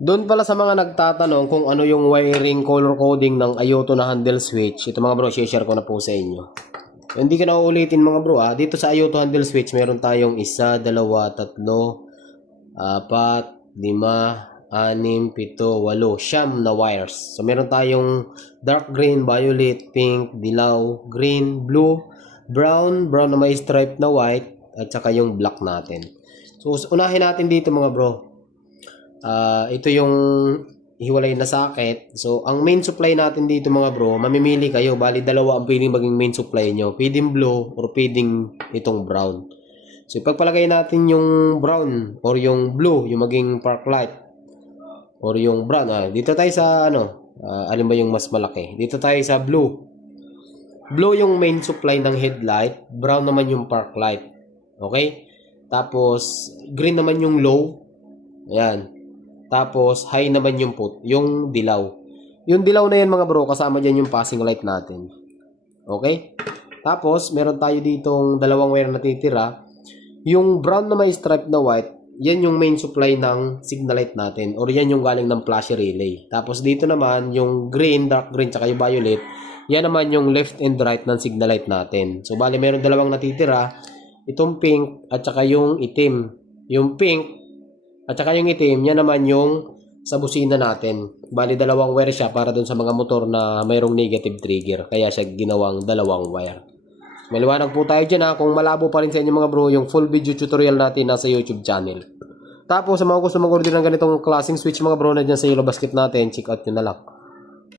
Doon pala sa mga nagtatanong kung ano yung wiring color coding ng Ayoto na handle switch, ito mga bro, share ko na po sa inyo. Hindi ko na uulitin mga bro dito sa Ayoto handle switch, meron tayong 1, 2, 3, 4, 5, 6, 7, 8, 9 na wires. So meron tayong dark green, violet, pink, dilaw, green, blue, brown na may stripe na white, at saka yung black natin. So unahin natin dito mga bro. Ito yung hiwalay na socket. So, ang main supply natin dito mga bro, mamimili kayo. Bali, dalawa ang pwedeng maging main supply nyo. Pwedeng blue or pwedeng itong brown. So, ipagpalagay natin yung brown or yung blue, yung maging park light. Or yung brown. Dito tayo sa alin ba yung mas malaki? Dito tayo sa blue. Blue yung main supply ng headlight. Brown naman yung park light. Okay? Tapos, green naman yung low. Ayan. Tapos, high naman yung dilaw. Yung dilaw na yan mga bro, kasama dyan yung passing light natin. Okay? Tapos, meron tayo ditong dalawang wire na titira. Yung brown na may stripe na white, yan yung main supply ng signal light natin. Or yan yung galing ng flash relay. Tapos, dito naman, yung green, dark green, tsaka yung violet, yan naman yung left and right ng signal light natin. So, bali, meron dalawang natitira. Itong pink, at saka yung itim. Yung pink, at saka yung itim, yan naman yung sa busina natin. Bali, dalawang wire siya para dun sa mga motor na mayroong negative trigger. Kaya siya ginawang dalawang wire. Maliwanag po tayo dyan kung malabo pa rin sa inyo mga bro, yung full video tutorial natin nasa YouTube channel. Tapos sa mga gusto mag-order ng ganitong klaseng switch mga bro na dyan sa Yellow Basket natin, check out nyo na lang.